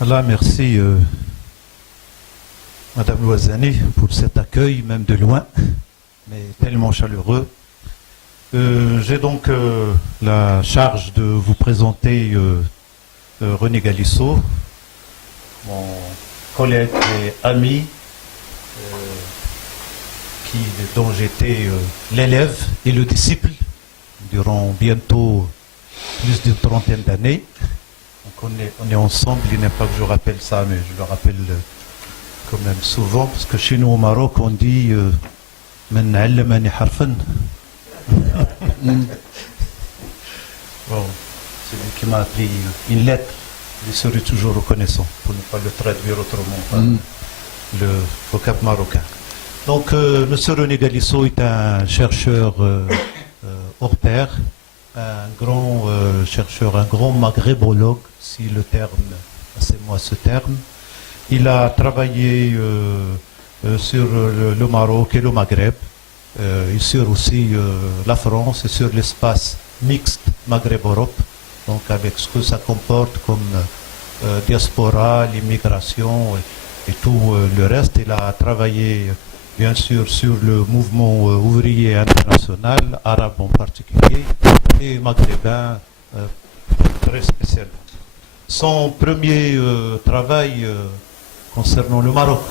Voilà, merci Madame Loisani pour cet accueil, même de loin, mais tellement chaleureux. J'ai donc la charge de vous présenter René Galissot, mon collègue et ami, dont j'étais l'élève et le disciple durant bientôt plus d'une trentaine d'années. Donc on est ensemble, il n'est pas que je rappelle ça, mais je le rappelle quand même souvent, parce que chez nous au Maroc, on dit Men allamani harfan. Bon, celui qui m'a appris une lettre, il serait toujours reconnaissant, pour ne pas le traduire autrement par le vocable marocain. Donc, M. René Galissot est un chercheur hors pair, un grand chercheur, un grand maghrébologue, si le terme, c'est moi ce terme. Il a travaillé sur le Maroc et le Maghreb, et sur aussi la France et sur l'espace mixte Maghreb-Europe, donc avec ce que ça comporte comme diaspora, l'immigration et tout le reste. Il a travaillé bien sûr sur le mouvement ouvrier international, arabe en particulier, et maghrébin très spécialement. Son premier travail concernant le Maroc,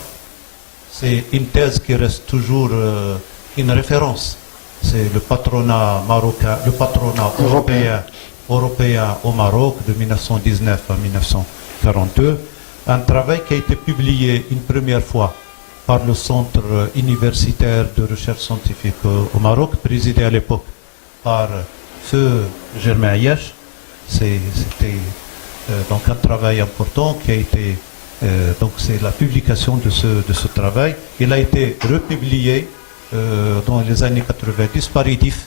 c'est une thèse qui reste toujours une référence. C'est le patronat marocain, le patronat européen au Maroc de 1919 à 1942. Un travail qui a été publié une première fois par le Centre universitaire de recherche scientifique au Maroc, présidé à l'époque par Feu Germain Ayache. C'était donc un travail important qui a été, donc c'est la publication de ce travail. Il a été republié dans les années 90 par EDIF,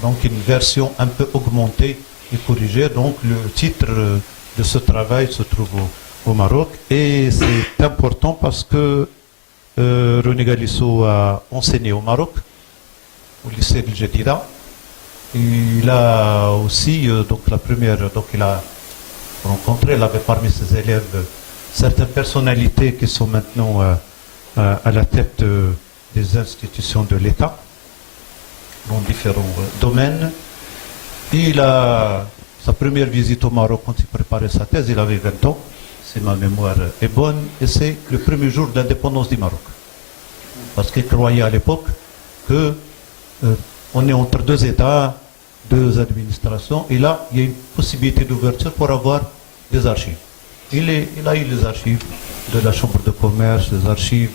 donc une version un peu augmentée et corrigée. Donc le titre de ce travail se trouve au Maroc, et c'est important parce que René Galissot a enseigné au Maroc, au lycée de Jedida. Il a aussi, donc la première, donc il a rencontré, il avait parmi ses élèves certaines personnalités qui sont maintenant à la tête des institutions de l'État dans différents domaines. Il a sa première visite au Maroc quand il préparait sa thèse, il avait 20 ans, si ma mémoire est bonne, et c'est le premier jour de l'indépendance du Maroc. Parce qu'il croyait à l'époque que on est entre deux États, deux administrations, et là, il y a une possibilité d'ouverture pour avoir des archives. Il a eu les archives de la Chambre de commerce, les archives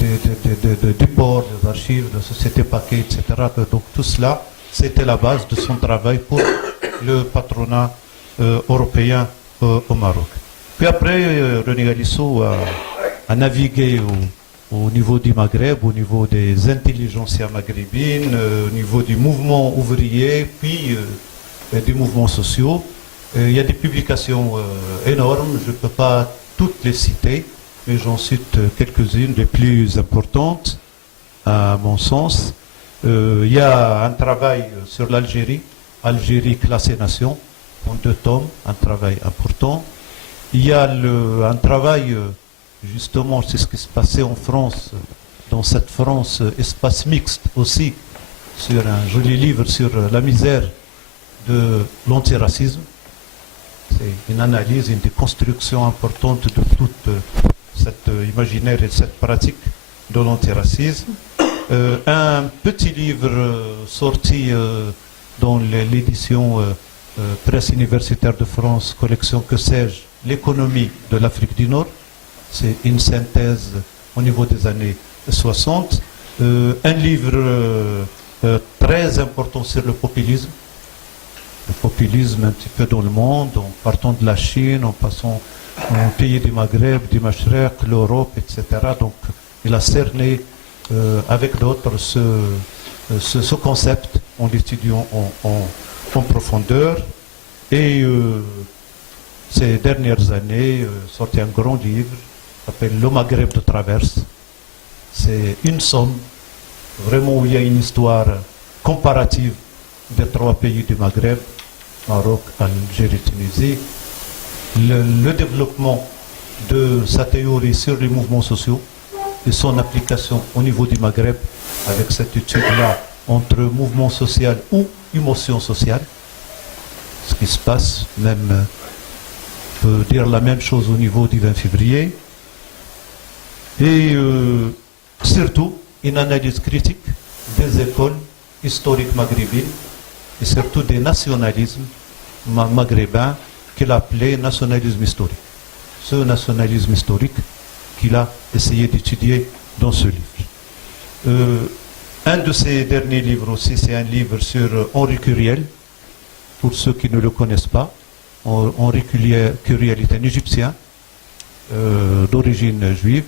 du port, les archives de la société Paquet, etc. Donc tout cela, c'était la base de son travail pour le patronat européen au Maroc. Puis après, René Galissot a navigué au niveau du Maghreb, au niveau des intelligentsias maghrébines, au niveau du mouvement ouvrier, puis des mouvements sociaux. Il y a des publications énormes, je ne peux pas toutes les citer, mais j'en cite quelques-unes, les plus importantes, à mon sens. Il y a un travail sur l'Algérie, Algérie classée nation, en 2 tomes, un travail important. Il y a un travail, justement, c'est ce qui se passait en France, dans cette France espace mixte aussi, sur un joli livre sur la misère de l'antiracisme. C'est une analyse, une déconstruction importante de toute cet imaginaire et cette pratique de l'antiracisme. Un petit livre sorti dans l'édition Presse universitaire de France, collection Que sais-je, l'économie de l'Afrique du Nord. C'est une synthèse au niveau des années 60. Un livre très important sur le populisme. Le populisme un petit peu dans le monde, en partant de la Chine, en passant aux pays du Maghreb, du Mashrek, l'Europe, etc. Donc il a cerné avec d'autres ce concept en l'étudiant en profondeur. Et ces dernières années, sorti un grand livre qui s'appelle Le Maghreb de traverse. C'est une somme, vraiment où il y a une histoire comparative des 3 pays du Maghreb, Maroc, Algérie, Tunisie. le développement de sa théorie sur les mouvements sociaux et son application au niveau du Maghreb avec cette étude-là entre mouvement social ou émotion sociale. Ce qui se passe, même, peut dire la même chose au niveau du 20 février. Et surtout, une analyse critique des écoles historiques maghrébines et surtout des nationalismes maghrébins qu'il appelait nationalisme historique. Ce nationalisme historique qu'il a essayé d'étudier dans ce livre. Un de ses derniers livres aussi, c'est un livre sur Henri Curiel, pour ceux qui ne le connaissent pas. Henri Curiel est un Égyptien d'origine juive,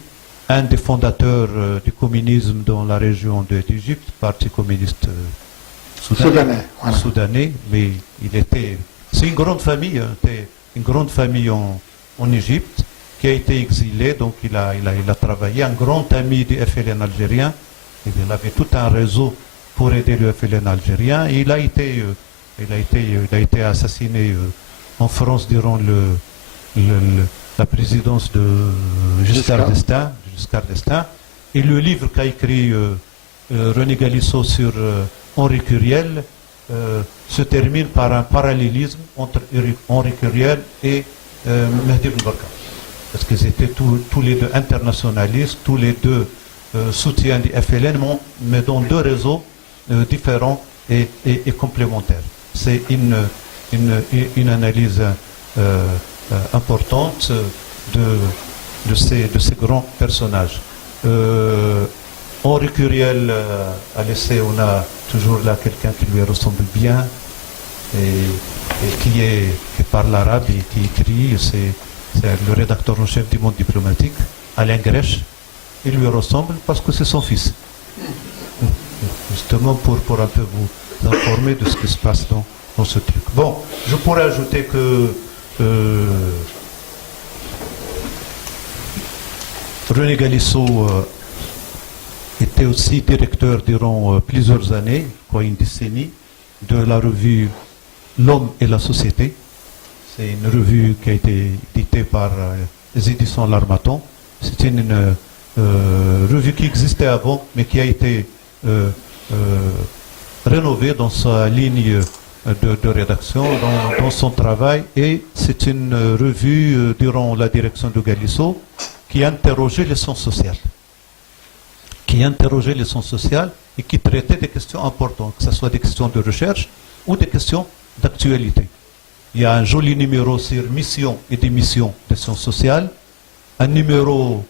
un des fondateurs du communisme dans la région d'Égypte, Parti communiste soudanais, mais il était... C'est une grande famille, en Égypte, qui a été exilé, donc il a travaillé, un grand ami du FLN algérien, il avait tout un réseau pour aider le FLN algérien, et il a été assassiné en France durant la présidence de Giscard d'Estaing. Et le livre qu'a écrit René Galissot sur Henri Curiel se termine par un parallélisme entre Henri Curiel et Mehdi Ben Barka. Parce qu'ils étaient tous les deux internationalistes, tous les deux soutiens du FLN, mais dans deux réseaux différents et complémentaires. C'est une analyse importante de ces grands personnages. Henri Curiel a laissé, on a toujours là quelqu'un qui lui ressemble bien et qui parle arabe et qui écrit, c'est le rédacteur en chef du Monde diplomatique, Alain Grèche. Il lui ressemble parce que c'est son fils. Justement pour un peu vous informer de ce qui se passe dans ce truc. Bon, je pourrais ajouter que René Galissot était aussi directeur durant plusieurs années, une décennie, de la revue L'Homme et la Société. C'est une revue qui a été éditée par les éditions L'Harmattan. C'était une revue qui existait avant, mais qui a été rénovée dans sa ligne de rédaction, dans son travail. Et c'est une revue durant la direction de Galissot qui interrogeait les sciences sociales. Et qui traitait des questions importantes, que ce soit des questions de recherche ou des questions d'actualité. Il y a un joli numéro sur mission et démission des sciences sociales, un numéro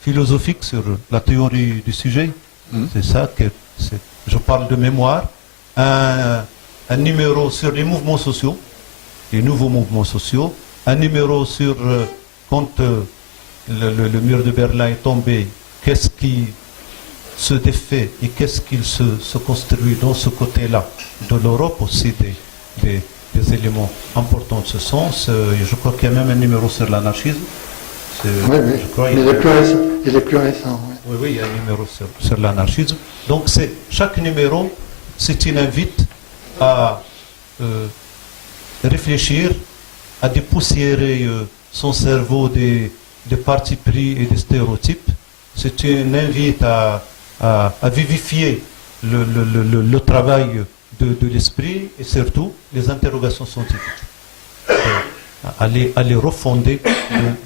philosophique sur la théorie du sujet, c'est ça que je parle de mémoire, un numéro sur les mouvements sociaux, les nouveaux mouvements sociaux, un numéro sur quand le mur de Berlin est tombé, qu'est-ce qui se défait et qu'est-ce qu'il se construit dans ce côté-là de l'Europe, aussi des éléments importants de ce sens. Je crois qu'il y a même un numéro sur l'anarchisme. Oui, je crois, il est plus récent. Oui, il y a un numéro sur l'anarchisme. Donc chaque numéro, c'est une invite à réfléchir, à dépoussiérer son cerveau des partis pris et des stéréotypes. C'est une invite à vivifier le travail de l'esprit et surtout les interrogations scientifiques, à les refonder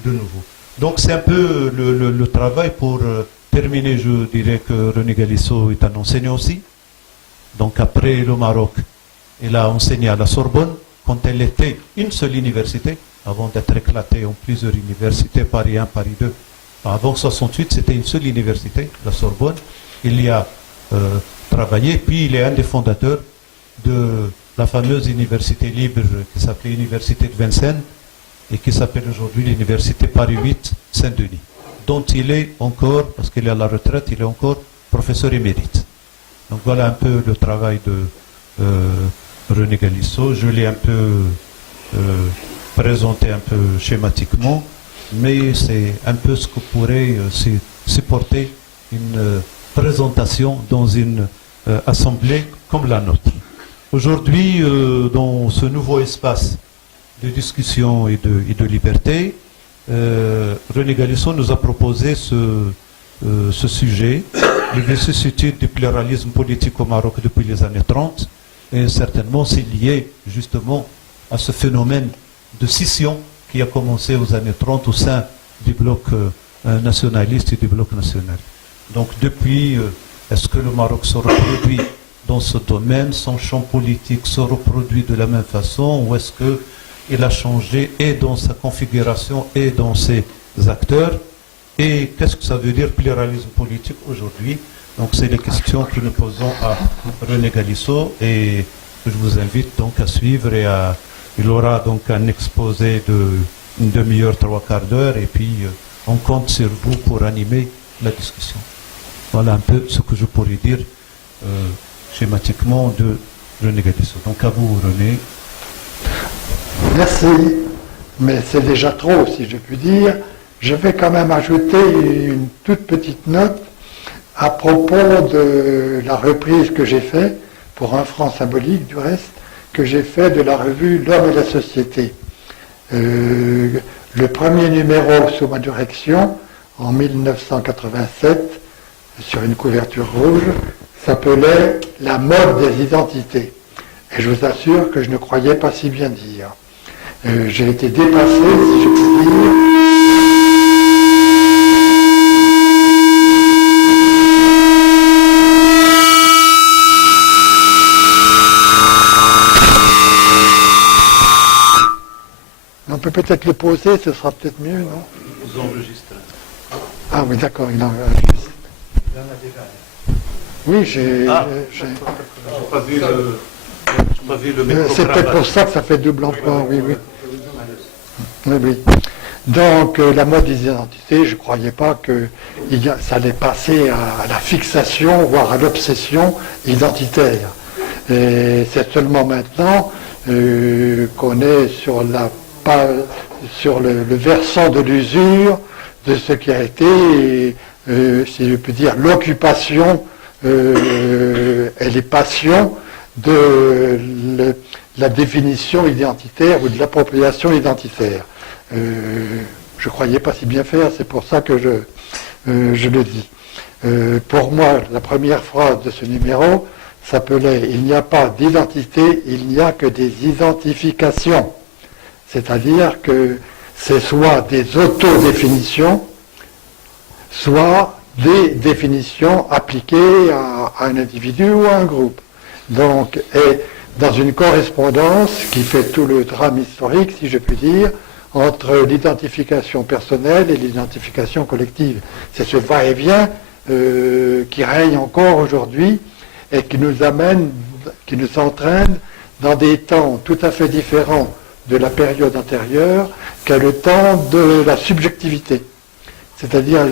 de nouveau. Donc c'est un peu le travail. Pour terminer, je dirais que René Galissot est un enseignant aussi. Donc après le Maroc, il a enseigné à la Sorbonne quand elle était une seule université, avant d'être éclatée en plusieurs universités, Paris 1, Paris 2. Avant 68, c'était une seule université, la Sorbonne. Il y a travaillé, puis il est un des fondateurs de la fameuse université libre qui s'appelait Université de Vincennes et qui s'appelle aujourd'hui l'Université Paris 8 Saint-Denis, dont il est encore, parce qu'il est à la retraite, il est encore professeur émérite. Donc voilà un peu le travail de René Galissot. Je l'ai un peu présenté un peu schématiquement, mais c'est un peu ce que pourrait supporter une présentation dans une assemblée comme la nôtre. Aujourd'hui, dans ce nouveau espace de discussion et de liberté, René Galisson nous a proposé ce sujet, les vicissitudes du pluralisme politique au Maroc depuis les années 30, et certainement c'est lié justement à ce phénomène de scission qui a commencé aux années 30 au sein du bloc nationaliste et du bloc national. Donc depuis, est-ce que le Maroc se reproduit dans ce domaine, son champ politique se reproduit de la même façon, ou est-ce qu'il a changé et dans sa configuration et dans ses acteurs? Et qu'est-ce que ça veut dire pluralisme politique aujourd'hui? Donc c'est les questions que nous posons à René Galisson et je vous invite donc à suivre il aura donc un exposé d'une demi-heure, 3/4 d'heure et puis on compte sur vous pour animer la discussion. Voilà un peu ce que je pourrais dire schématiquement de René Galisson. Donc à vous René. Merci, mais c'est déjà trop si je puis dire. Je vais quand même ajouter une toute petite note à propos de la reprise que j'ai faite, pour un franc symbolique du reste, que j'ai fait de la revue L'Homme et la Société. Le premier numéro sous ma direction, en 1987, sur une couverture rouge, s'appelait La mode des identités. Et je vous assure que je ne croyais pas si bien dire. J'ai été dépassé, si je puis dire. On peut peut-être le poser, ce sera peut-être mieux, non? Vous enregistrez. Ah oui, d'accord, il enregistre. Oui, j'ai pas vu le micro. c'est peut-être pour ça que ça fait double emploi, oui. Oui. Donc, la mode des identités, je ne croyais pas que ça allait passer à la fixation, voire à l'obsession identitaire. Et c'est seulement maintenant qu'on est sur le versant de l'usure de ce qui a été, si je peux dire, l'occupation et les passions de la définition identitaire ou de l'appropriation identitaire. Je ne croyais pas si bien faire, c'est pour ça que je le dis. Pour moi, la première phrase de ce numéro s'appelait « Il n'y a pas d'identité, il n'y a que des identifications ». C'est-à-dire que c'est soit des autodéfinitions, soit des définitions appliquées à un individu ou à un groupe. Donc, et dans une correspondance qui fait tout le drame historique, si je puis dire, entre l'identification personnelle et l'identification collective. C'est ce va-et-vient qui règne encore aujourd'hui et qui nous amène, qui nous entraîne dans des temps tout à fait différents de la période antérieure qu'est le temps de la subjectivité. C'est-à-dire,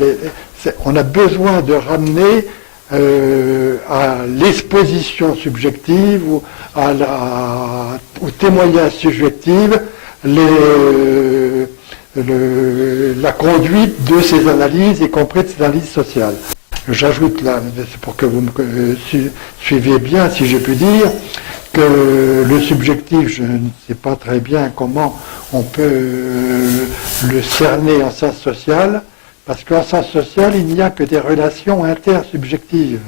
on a besoin de ramener à l'exposition subjective ou au témoignage subjectif la conduite de ces analyses, y compris de ces analyses sociales. J'ajoute là, pour que vous me suiviez bien, si je puis dire, que le subjectif, je ne sais pas très bien comment on peut le cerner en sciences sociales, parce qu'en sciences sociales, il n'y a que des relations intersubjectives.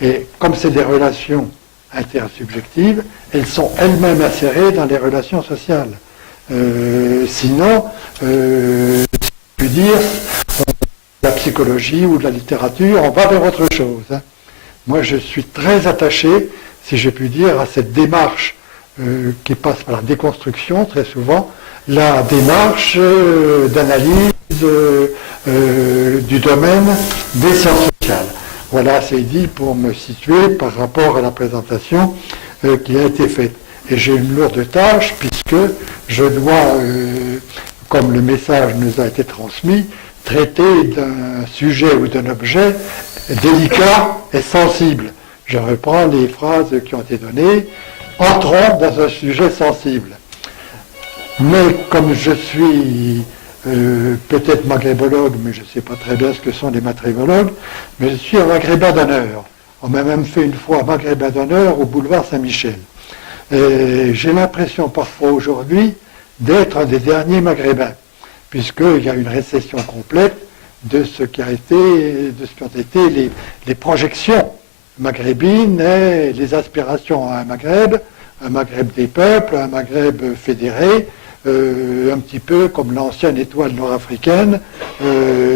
Et comme c'est des relations intersubjectives, elles sont elles-mêmes insérées dans les relations sociales. Sinon, je puis dire, la psychologie ou de la littérature, on va vers autre chose. Moi, je suis très attaché, si je puis dire, à cette démarche qui passe par la déconstruction, très souvent, la démarche d'analyse du domaine des sciences sociales. Voilà, c'est dit pour me situer par rapport à la présentation qui a été faite. Et j'ai une lourde tâche puisque je dois, comme le message nous a été transmis, traiter d'un sujet ou d'un objet délicat et sensible. Je reprends les phrases qui ont été données. Entrons dans un sujet sensible. Mais comme je suis peut-être maghrébologue, mais je ne sais pas très bien ce que sont les maghrébologues, mais je suis un maghrébin d'honneur. On m'a même fait une fois maghrébin d'honneur au boulevard Saint-Michel. Et j'ai l'impression parfois aujourd'hui d'être un des derniers maghrébins, puisqu'il y a une récession complète de ce qui a été, de ce qui ont été les projections maghrébines et les aspirations à un Maghreb des peuples, un Maghreb fédéré, un petit peu comme l'ancienne étoile nord-africaine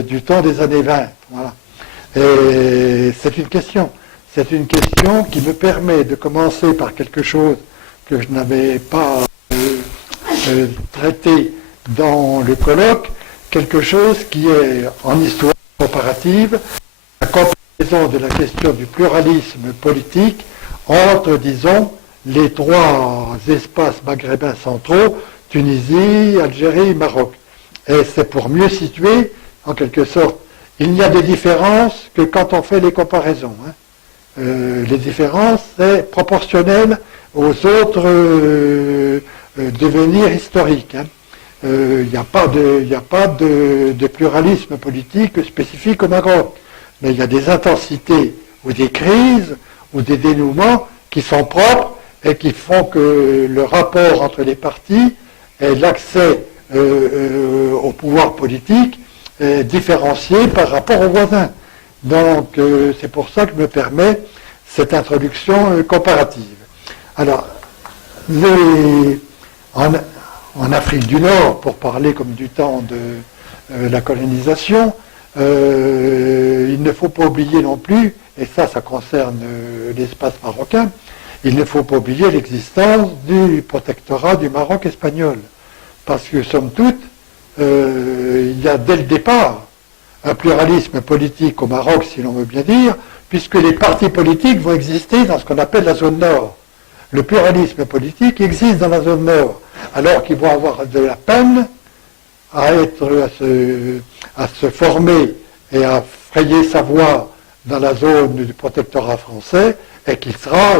du temps des années 20. Voilà. Et c'est une question qui me permet de commencer par quelque chose que je n'avais pas traité dans le colloque, quelque chose qui est en histoire comparative, la comparaison de la question du pluralisme politique entre, disons, les trois espaces maghrébins centraux, Tunisie, Algérie, Maroc. Et c'est pour mieux situer, en quelque sorte, il n'y a des différences que quand on fait les comparaisons. Les différences, c'est proportionnel aux autres devenirs historiques. Il n'y a pas de pluralisme politique spécifique au Maroc. Mais il y a des intensités ou des crises ou des dénouements qui sont propres et qui font que le rapport entre les partis et l'accès au pouvoir politique est différencié par rapport aux voisins. Donc c'est pour ça que je me permets cette introduction comparative. Alors, en Afrique du Nord, pour parler comme du temps de la colonisation, il ne faut pas oublier non plus, et ça concerne l'espace marocain, il ne faut pas oublier l'existence du protectorat du Maroc espagnol. Parce que, somme toute, il y a dès le départ un pluralisme politique au Maroc, si l'on veut bien dire, puisque les partis politiques vont exister dans ce qu'on appelle la zone nord. Le pluralisme politique existe dans la zone nord, alors qu'ils vont avoir de la peine à se former et à frayer sa voie dans la zone du protectorat français, et qu'il sera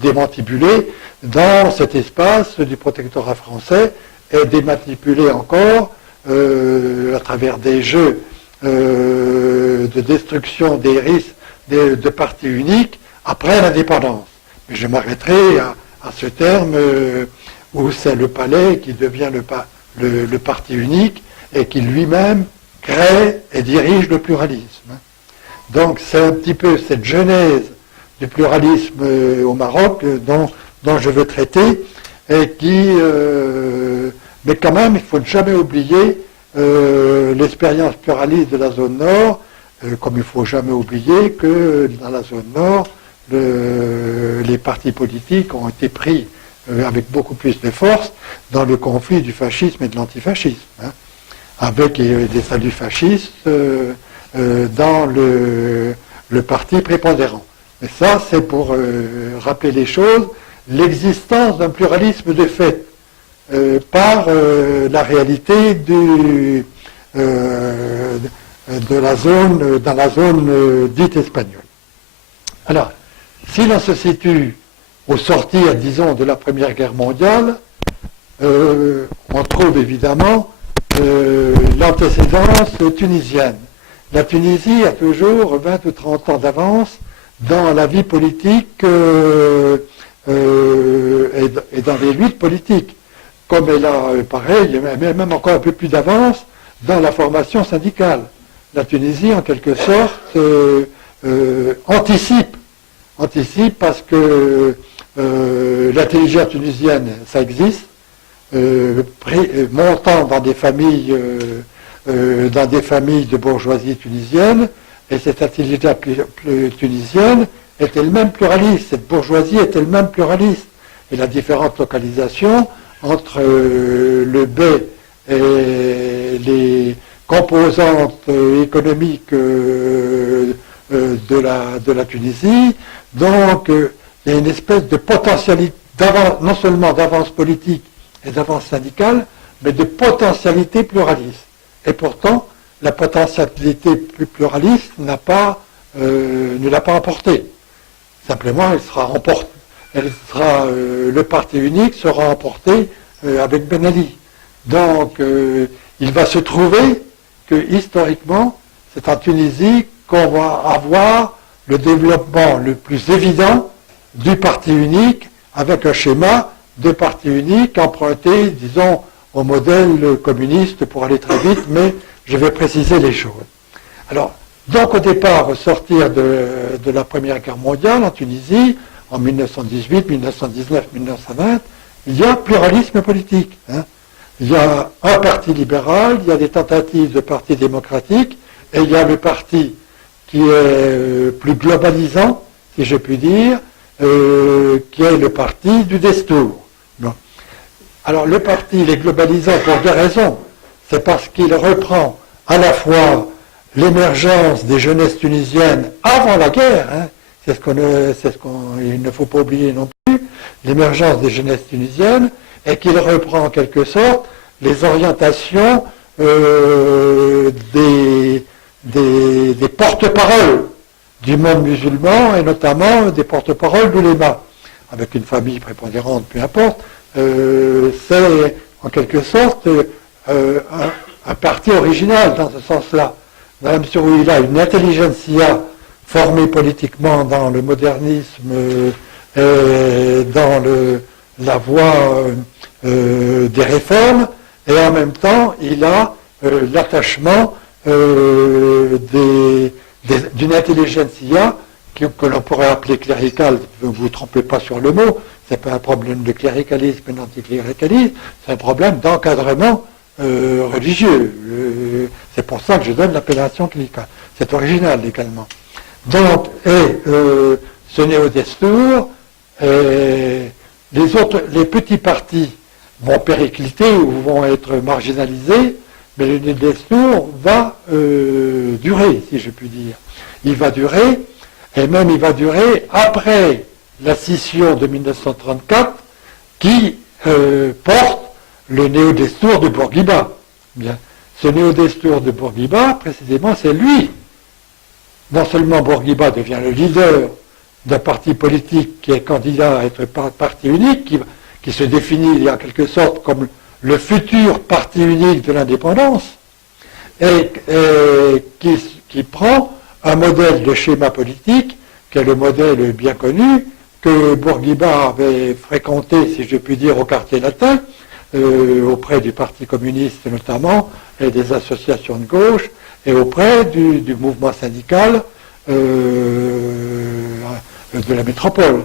démantibulé dans cet espace du protectorat français, et démanipulé encore à travers des jeux de destruction des risques de partis uniques après l'indépendance. Mais je m'arrêterai à ce terme où c'est le palais qui devient le parti unique et qui lui-même crée et dirige le pluralisme. Donc c'est un petit peu cette genèse du pluralisme au Maroc dont je veux traiter et qui... mais quand même, il ne faut jamais oublier l'expérience pluraliste de la zone nord, comme il ne faut jamais oublier que dans la zone nord, les partis politiques ont été pris avec beaucoup plus de force dans le conflit du fascisme et de l'antifascisme, avec des saluts fascistes dans le parti prépondérant. Mais ça, c'est pour rappeler les choses, l'existence d'un pluralisme de fait par la réalité dans la zone dite espagnole. Alors, si l'on se situe au sortir, disons, de la Première Guerre mondiale, on trouve évidemment l'antécédence tunisienne. La Tunisie a toujours 20 ou 30 ans d'avance dans la vie politique et dans les luttes politiques. Comme elle a, pareil, même encore un peu plus d'avance dans la formation syndicale. La Tunisie, en quelque sorte, anticipe parce que l'intelligence tunisienne, ça existe, montant dans des familles de bourgeoisie tunisienne, et cette intelligence tunisienne est elle-même pluraliste, cette bourgeoisie est elle-même pluraliste. Et la différente localisation entre le bey et les composantes économiques de la Tunisie, donc il y a une espèce de potentialité, non seulement d'avance politique et d'avance syndicale, mais de potentialité pluraliste. Et pourtant, la potentialité pluraliste ne l'a pas emportée. Simplement, le parti unique sera emporté avec Ben Ali. Donc, il va se trouver que historiquement, c'est en Tunisie qu'on va avoir le développement le plus évident du parti unique, avec un schéma de parti unique emprunté, disons, au modèle communiste pour aller très vite, mais je vais préciser les choses. Alors, donc au départ, au sortir de la Première Guerre mondiale en Tunisie, en 1918, 1919, 1920, il y a pluralisme politique. Il y a un parti libéral, il y a des tentatives de parti démocratique, et il y a le parti qui est plus globalisant, si je puis dire, qui est le parti du Destour. Bon. Alors le parti, il est globalisant pour deux raisons. C'est parce qu'il reprend à la fois l'émergence des jeunesses tunisiennes avant la guerre, c'est ce qu'il ne faut pas oublier non plus, l'émergence des jeunesses tunisiennes, et qu'il reprend en quelque sorte les orientations des porte-paroles du monde musulman, et notamment des porte-paroles d'ouléma, avec une famille prépondérante, peu importe. C'est en quelque sorte un parti original dans ce sens-là, dans la mesure où il a une intelligentsia formée politiquement dans le modernisme et dans la voie des réformes, et en même temps il a l'attachement d'une intelligentsia que l'on pourrait appeler cléricale. Ne vous trompez pas sur le mot, c'est pas un problème de cléricalisme et d'anticléricalisme, c'est un problème d'encadrement religieux. C'est pour ça que je donne l'appellation cléricale. C'est original également. Donc, ce néo-destour, les petits partis vont péricliter ou vont être marginalisés, mais le néo-destour va durer, si je puis dire. Il va durer, et même il va durer après la scission de 1934, qui porte le néo-destour de Bourguiba. Bien. Ce néo-destour de Bourguiba, précisément, c'est lui. Non seulement Bourguiba devient le leader d'un parti politique qui est candidat à être parti unique, qui se définit en quelque sorte comme le futur parti unique de l'indépendance, et qui prend un modèle de schéma politique, qui est le modèle bien connu, que Bourguiba avait fréquenté, si je puis dire, au quartier latin, auprès du Parti communiste notamment, et des associations de gauche, et auprès du mouvement syndical de la métropole.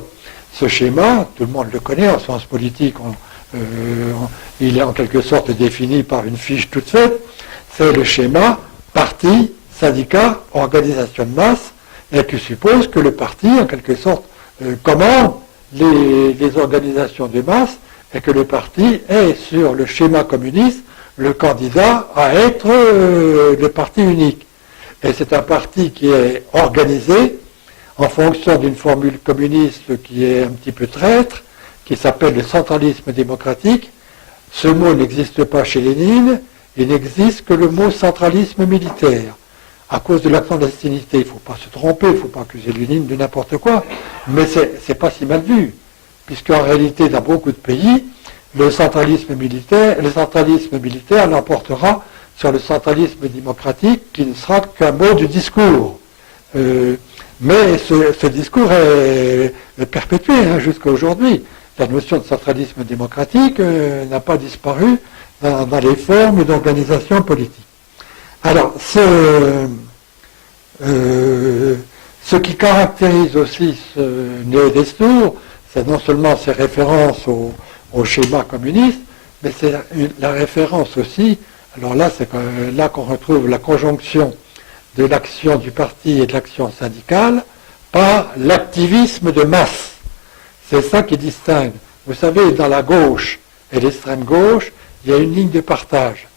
Ce schéma, tout le monde le connaît en sciences politiques, il est en quelque sorte défini par une fiche toute faite, c'est le schéma parti, syndicat, organisation de masse, et qui suppose que le parti, en quelque sorte, commande les organisations de masse, et que le parti est, sur le schéma communiste, le candidat à être le parti unique. Et c'est un parti qui est organisé en fonction d'une formule communiste qui est un petit peu traître, qui s'appelle le centralisme démocratique. Ce mot n'existe pas chez Lénine, il n'existe que le mot centralisme militaire. À cause de la clandestinité, il ne faut pas se tromper, il ne faut pas accuser Lénine de n'importe quoi, mais c'est pas si mal vu, puisqu'en réalité, dans beaucoup de pays, le centralisme militaire l'emportera sur le centralisme démocratique, qui ne sera qu'un mot du discours. Mais ce discours est perpétué jusqu'à aujourd'hui. La notion de centralisme démocratique n'a pas disparu dans les formes d'organisation politique. Alors, ce qui caractérise aussi ce néo-destour, c'est non seulement ses références au schéma communiste, mais c'est la référence aussi, alors là, c'est là qu'on retrouve la conjonction de l'action du parti et de l'action syndicale par l'activisme de masse. C'est ça qui distingue. Vous savez, dans la gauche et l'extrême gauche, il y a une ligne de partage.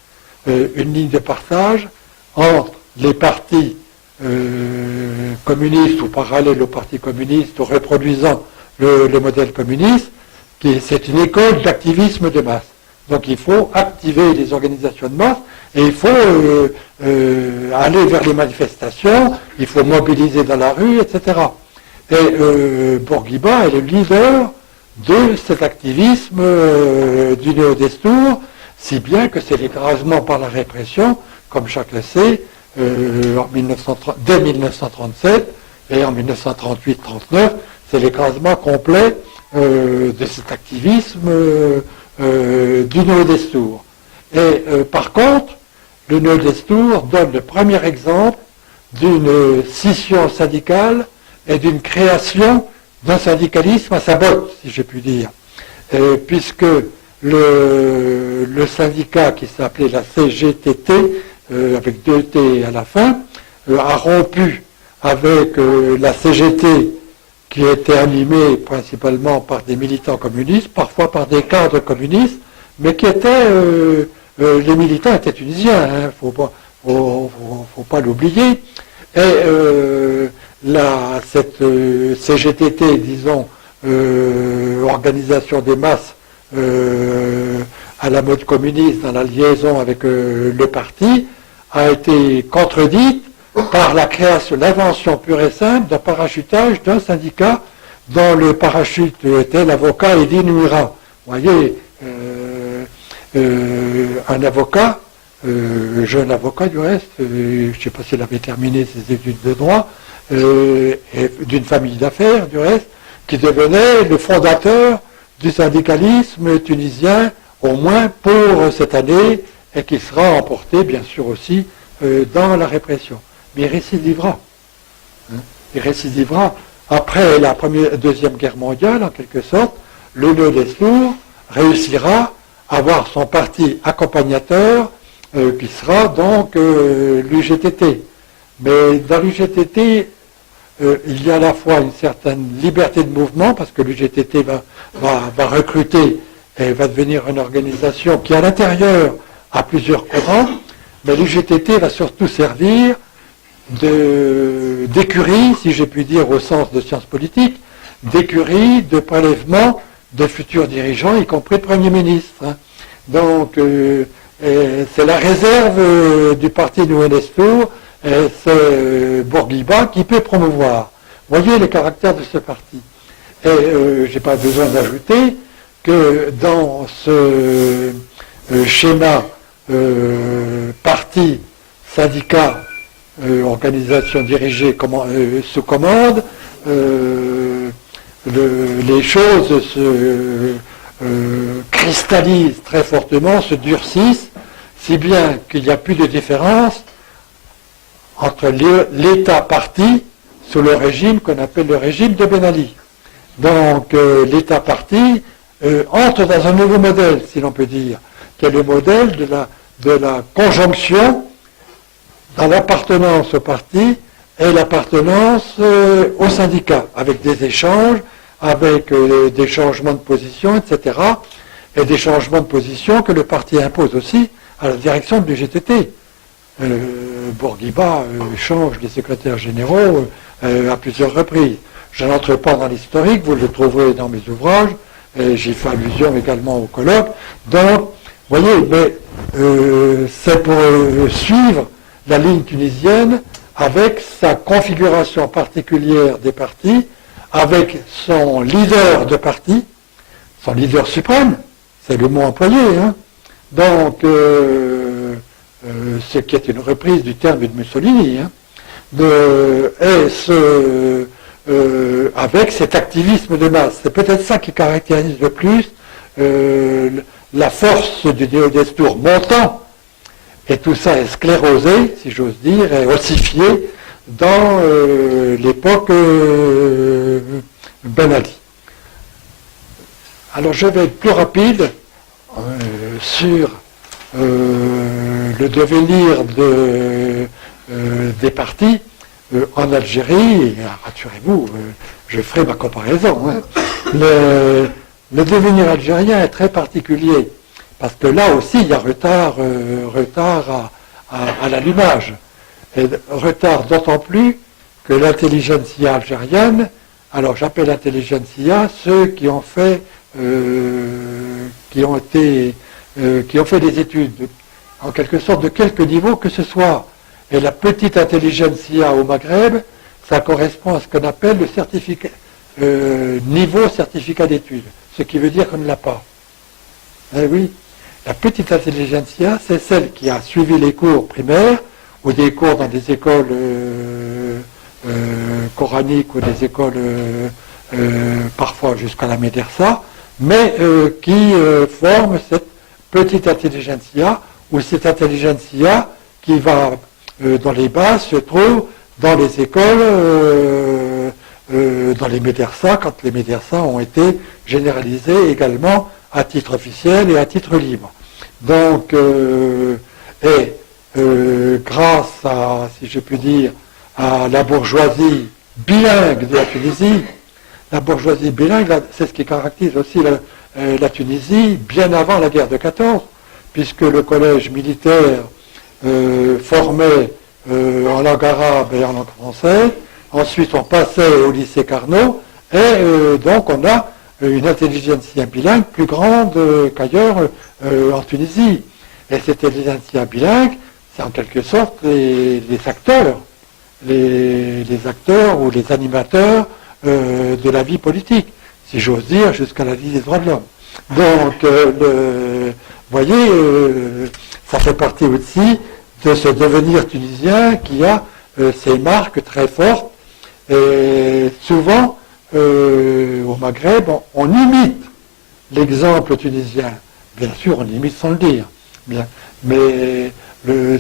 Une ligne de partage entre les partis communistes ou parallèles au parti communiste ou reproduisant le modèle communiste, c'est une école d'activisme de masse. Donc il faut activer les organisations de masse et il faut aller vers les manifestations, il faut mobiliser dans la rue, etc. Et Bourguiba est le leader de cet activisme du néo-destour, si bien que c'est l'écrasement par la répression, comme chacun sait, dès 1937 et en 1938-39, c'est l'écrasement complet de cet activisme du néo-destour. Et par contre, le nœud d'Estour donne le premier exemple d'une scission syndicale et d'une création d'un syndicalisme à sa botte, si je puis dire. Puisque le syndicat qui s'appelait la CGTT, avec 2 T à la fin, a rompu avec la CGT qui était animée principalement par des militants communistes, parfois par des cadres communistes, mais qui étaient, les militants étaient tunisiens, hein, faut pas l'oublier. Et cette CGTT, disons, organisation des masses à la mode communiste dans la liaison avec le parti, a été contredite par la création, l'invention pure et simple d'un parachutage d'un syndicat dont le parachute était l'avocat Edine Muira. Vous voyez, un avocat, jeune avocat du reste, je ne sais pas s'il avait terminé ses études de droit, et d'une famille d'affaires du reste, qui devenait le fondateur du syndicalisme tunisien, au moins pour cette année, et qui sera emporté bien sûr aussi dans la répression. Mais il récidivera. Hein. Il récidivera après la Deuxième Guerre mondiale, en quelque sorte. Le nœud d'Estour réussira à avoir son parti accompagnateur, qui sera donc l'UGTT. Mais dans l'UGTT, il y a à la fois une certaine liberté de mouvement, parce que l'UGTT va recruter et va devenir une organisation qui, à l'intérieur, a plusieurs courants, mais l'UGTT va surtout servir d'écurie, si j'ai pu dire au sens de sciences politiques, d'écurie de prélèvement de futurs dirigeants, y compris de Premier ministre. Hein. Donc, c'est la réserve du parti Nouvel Estour, c'est Bourguiba qui peut promouvoir. Voyez les caractères de ce parti. Et je n'ai pas besoin d'ajouter que dans ce schéma parti, syndicat, organisation dirigée sous commande, les choses se cristallisent très fortement, se durcissent, si bien qu'il n'y a plus de différence entre l'État-parti sous le régime qu'on appelle le régime de Ben Ali. Donc l'État-parti entre dans un nouveau modèle, si l'on peut dire, qui est le modèle de la conjonction dans l'appartenance au parti et l'appartenance au syndicat, avec des échanges, avec des changements de position, etc. Et des changements de position que le parti impose aussi à la direction du GTT. Bourguiba change les secrétaires généraux à plusieurs reprises. Je n'entre pas dans l'historique, vous le trouverez dans mes ouvrages, et j'y fais allusion également au colloque. Donc, vous voyez, mais c'est pour suivre la ligne tunisienne avec sa configuration particulière des partis, avec son leader de parti, son leader suprême, c'est le mot employé, hein. Donc, ce qui est une reprise du terme de Mussolini, hein, avec cet activisme de masse. C'est peut-être ça qui caractérise le plus la force du Nœud d'Estour montant, et tout ça est sclérosé, si j'ose dire, et ossifié dans l'époque Ben Ali. Alors je vais être plus rapide sur le devenir des partis en Algérie, et rassurez-vous, je ferai ma comparaison. Hein. Le devenir algérien est très particulier, parce que là aussi il y a retard à l'allumage. Et retard d'autant plus que l'intelligentsia algérienne, alors j'appelle intelligentsia ceux qui ont fait des études, en quelque sorte de quelque niveau que ce soit. Et la petite intelligentsia au Maghreb, ça correspond à ce qu'on appelle le certificat, niveau certificat d'études, ce qui veut dire qu'on ne l'a pas. Eh oui, la petite intelligentsia, c'est celle qui a suivi les cours primaires, ou des cours dans des écoles coraniques, ou des écoles parfois jusqu'à la médersa, mais qui forment cette petite intelligentsia, ou cette intelligentsia qui va dans les bases se trouve dans les écoles, dans les médersas, quand les médersas ont été généralisés également à titre officiel et à titre libre. Donc, grâce à, si je puis dire, à la bourgeoisie bilingue de la Tunisie, la bourgeoisie bilingue, c'est ce qui caractérise aussi la Tunisie bien avant la guerre de 14, puisque le collège militaire formait en langue arabe et en langue française. Ensuite, on passait au lycée Carnot, et donc on a une intelligentsia bilingue plus grande qu'ailleurs en Tunisie. Et cette intelligentsia bilingue, c'est en quelque sorte les acteurs, les acteurs ou les animateurs de la vie politique, si j'ose dire, jusqu'à la vie des droits de l'homme. Donc, vous voyez, ça fait partie aussi de ce devenir tunisien qui a ces marques très fortes. Et souvent, au Maghreb, on imite l'exemple tunisien. Bien sûr, on imite sans le dire. Bien. Mais,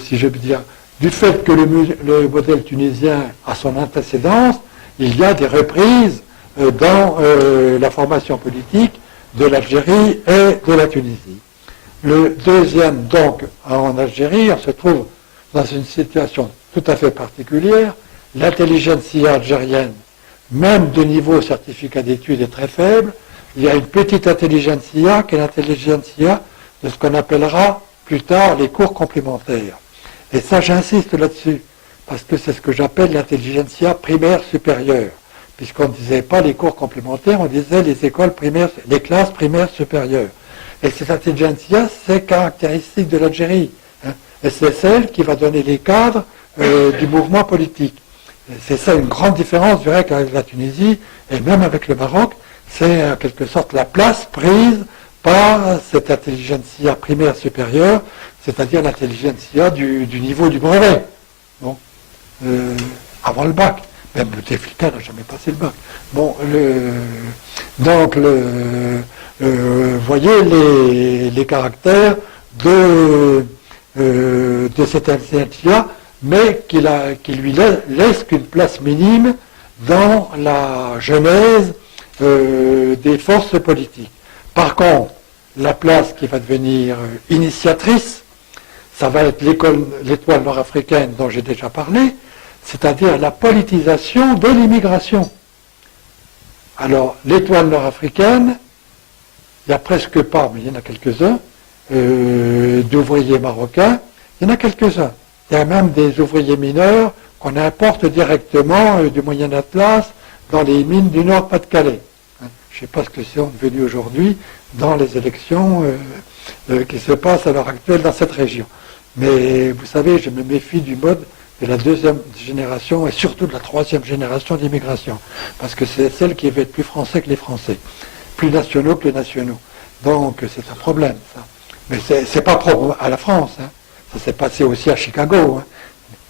si je veux dire, du fait que le modèle tunisien a son antécédence, il y a des reprises dans la formation politique de l'Algérie et de la Tunisie. Le deuxième, donc, en Algérie, on se trouve dans une situation tout à fait particulière. L'intelligentsia algérienne, même de niveau certificat d'études, est très faible. Il y a une petite intelligentsia qui est l'intelligentsia de ce qu'on appellera plus tard les cours complémentaires. Et ça, j'insiste là-dessus, parce que c'est ce que j'appelle l'intelligentsia primaire supérieure. Puisqu'on ne disait pas les cours complémentaires, on disait les écoles primaires, les classes primaires supérieures. Et cette intelligentsia, c'est caractéristique de l'Algérie. Et c'est celle qui va donner les cadres du mouvement politique. Et c'est ça une grande différence, je dirais, qu'avec la Tunisie, et même avec le Maroc, c'est en quelque sorte la place prise par cette intelligentsia primaire supérieure, c'est-à-dire l'intelligentsia du niveau du brevet, bon, avant le bac. Même le Bouteflika n'a jamais passé le bac. Bon, donc, vous voyez les caractères de cette intelligentsia, mais qui lui laisse qu'une place minime dans la genèse des forces politiques. Par contre, la place qui va devenir initiatrice, ça va être l'étoile nord-africaine dont j'ai déjà parlé, c'est-à-dire la politisation de l'immigration. Alors, l'étoile nord-africaine, il n'y a presque pas, mais il y en a quelques-uns, d'ouvriers marocains, il y en a quelques-uns. Il y a même des ouvriers mineurs qu'on importe directement du Moyen Atlas dans les mines du Nord-Pas-de-Calais. Je ne sais pas ce que c'est devenu aujourd'hui dans les élections qui se passent à l'heure actuelle dans cette région. Mais vous savez, je me méfie du mode de la deuxième génération et surtout de la troisième génération d'immigration. Parce que c'est celle qui va être plus français que les Français, plus nationaux que les nationaux. Donc c'est un problème, ça. Mais c'est pas propre à la France. Hein. Ça s'est passé aussi à Chicago. Hein.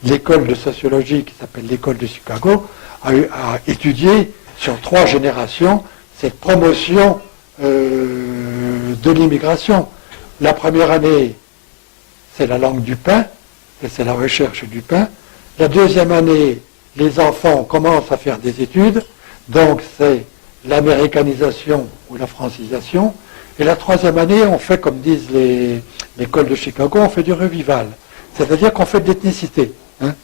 L'école de sociologie qui s'appelle l'école de Chicago a étudié sur 3 générations cette promotion de l'immigration. La première année, c'est la langue du pain, et c'est la recherche du pain. La deuxième année, les enfants commencent à faire des études, donc c'est l'américanisation ou la francisation. Et la troisième année, on fait, comme disent l'école de Chicago, on fait du revival. C'est-à-dire qu'on fait de l'ethnicité. Hein.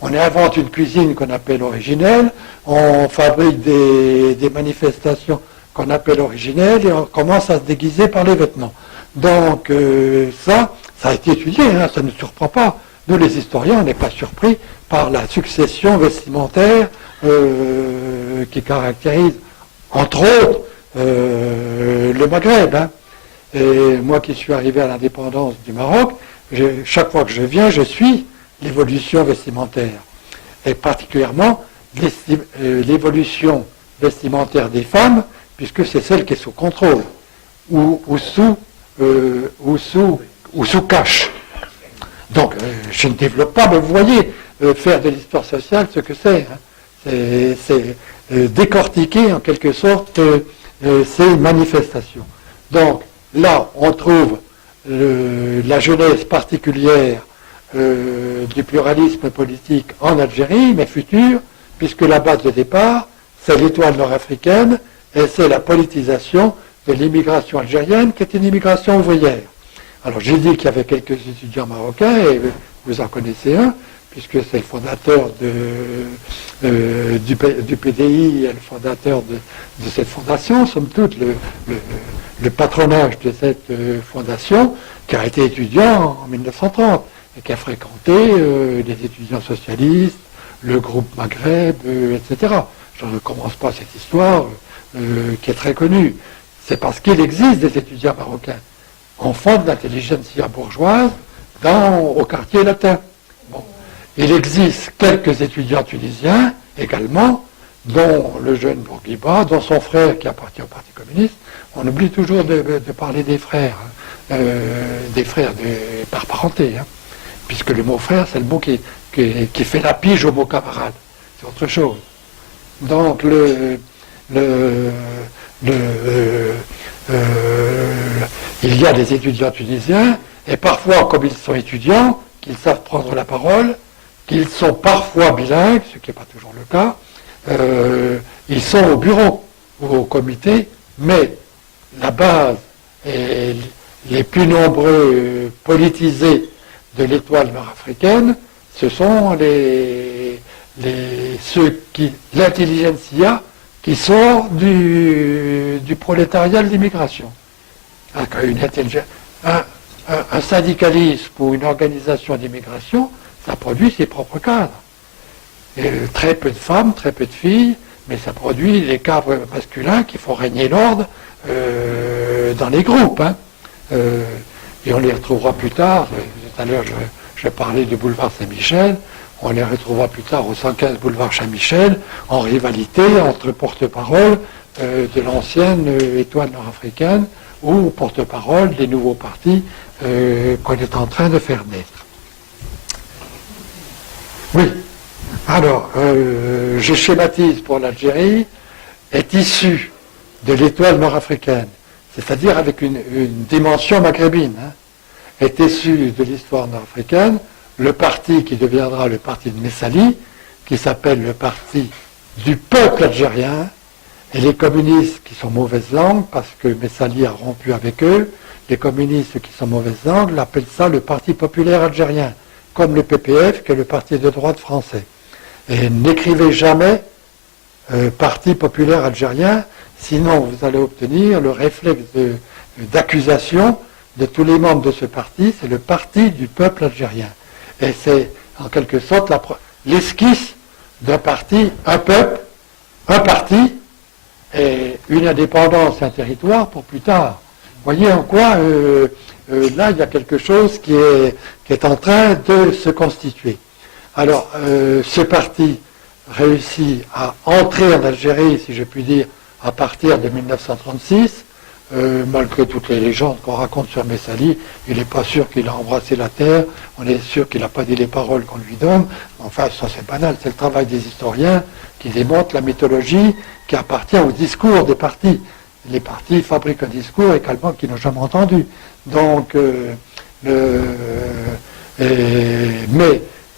On invente une cuisine qu'on appelle originelle, on fabrique des manifestations qu'on appelle originelles, et on commence à se déguiser par les vêtements. Donc ça a été étudié, hein, ça ne nous surprend pas. Nous, les historiens, on n'est pas surpris par la succession vestimentaire qui caractérise, entre autres, le Maghreb. Hein. Et moi qui suis arrivé à l'indépendance du Maroc, chaque fois que je viens, je suis l'évolution vestimentaire. Et particulièrement l'évolution vestimentaire des femmes, puisque c'est celle qui est sous contrôle, ou sous cache. Donc, je ne développe pas, mais vous voyez, faire de l'histoire sociale, ce que c'est. Hein. C'est décortiquer, en quelque sorte, ces manifestations. Donc, là, on trouve la jeunesse particulière du pluralisme politique en Algérie, mais futur, puisque la base de départ, c'est l'étoile nord-africaine et c'est la politisation de l'immigration algérienne, qui est une immigration ouvrière. Alors j'ai dit qu'il y avait quelques étudiants marocains, et vous en connaissez un, puisque c'est le fondateur du PDI et le fondateur de cette fondation, somme toute le patronage de cette fondation, qui a été étudiant en 1930 et qui a fréquenté les étudiants socialistes, le groupe Maghreb, etc. Je ne commence pas cette histoire qui est très connue. C'est parce qu'il existe des étudiants marocains, enfants de l'intelligentsia bourgeoise, au quartier latin. Bon. Il existe quelques étudiants tunisiens également, dont le jeune Bourguiba, dont son frère qui appartient au Parti communiste. On oublie toujours de parler des frères, par parenté, hein, puisque le mot frère, c'est le mot qui fait la pige au mot camarade. C'est autre chose. Donc il y a des étudiants tunisiens, et parfois, comme ils sont étudiants, qu'ils savent prendre la parole, qu'ils sont parfois bilingues, ce qui n'est pas toujours le cas, ils sont au bureau ou au comité, mais la base et les plus nombreux politisés de l'étoile nord-africaine, ce sont l'intelligentsia qui sort du prolétariat de l'immigration. Un syndicalisme ou une organisation d'immigration, ça produit ses propres cadres. Et très peu de femmes, très peu de filles, mais ça produit les cadres masculins qui font régner l'ordre dans les groupes. Hein. Et on les retrouvera plus tard. Tout à l'heure, je parlais du boulevard Saint-Michel. On les retrouvera plus tard au 115 boulevard Saint-Michel, en rivalité entre porte-parole de l'ancienne étoile nord-africaine ou porte-parole des nouveaux partis qu'on est en train de faire naître. Oui. Alors, je schématise pour l'Algérie, est issue de l'étoile nord-africaine, c'est-à-dire avec une dimension maghrébine, hein, est issue de l'histoire nord-africaine, le parti qui deviendra le parti de Messali, qui s'appelle le parti du peuple algérien, et les communistes qui sont mauvaise langue, parce que Messali a rompu avec eux, les communistes qui sont mauvaise langue l'appellent ça le Parti populaire algérien, comme le PPF, qui est le parti de droite français. Et n'écrivez jamais Parti populaire algérien, sinon vous allez obtenir le réflexe d'accusation de tous les membres de ce parti, c'est le parti du peuple algérien. Et c'est en quelque sorte l'esquisse d'un parti, un peuple, un parti, et une indépendance et un territoire pour plus tard. Voyez en quoi, là, il y a quelque chose qui est en train de se constituer. Alors, ce parti réussit à entrer en Algérie, si je puis dire, à partir de 1936, malgré toutes les légendes qu'on raconte sur Messali, il n'est pas sûr qu'il a embrassé la terre, on est sûr qu'il n'a pas dit les paroles qu'on lui donne, enfin ça c'est banal, c'est le travail des historiens qui démontrent la mythologie qui appartient au discours des partis. Les partis fabriquent un discours également qu'ils n'ont jamais entendu. Donc, mais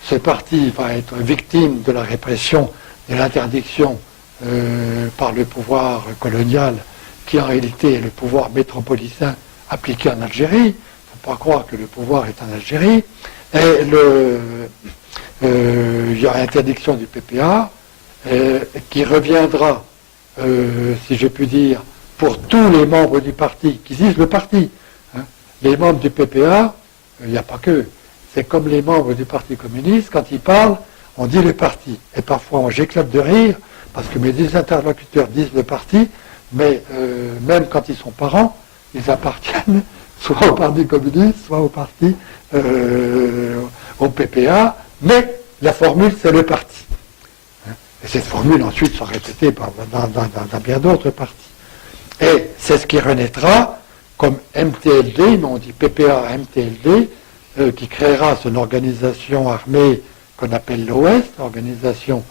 ce parti va être victime de la répression, de l'interdiction par le pouvoir colonial, qui en réalité est le pouvoir métropolitain appliqué en Algérie. Il ne faut pas croire que le pouvoir est en Algérie. Et il y a interdiction du PPA qui reviendra, si je puis dire, pour tous les membres du parti, qui disent le parti. Hein. Les membres du PPA, il n'y a pas que. C'est comme les membres du Parti communiste, quand ils parlent, on dit le parti. Et parfois, j'éclate de rire, parce que mes deux interlocuteurs disent le parti, mais même quand ils sont parents, ils appartiennent soit au Parti communiste, soit au parti, au PPA, mais la formule, c'est le parti. Et cette formule, ensuite, sera répétée dans bien d'autres partis. Et c'est ce qui renaîtra comme MTLD, mais on dit PPA-MTLD, qui créera son organisation armée qu'on appelle l'Ouest, organisation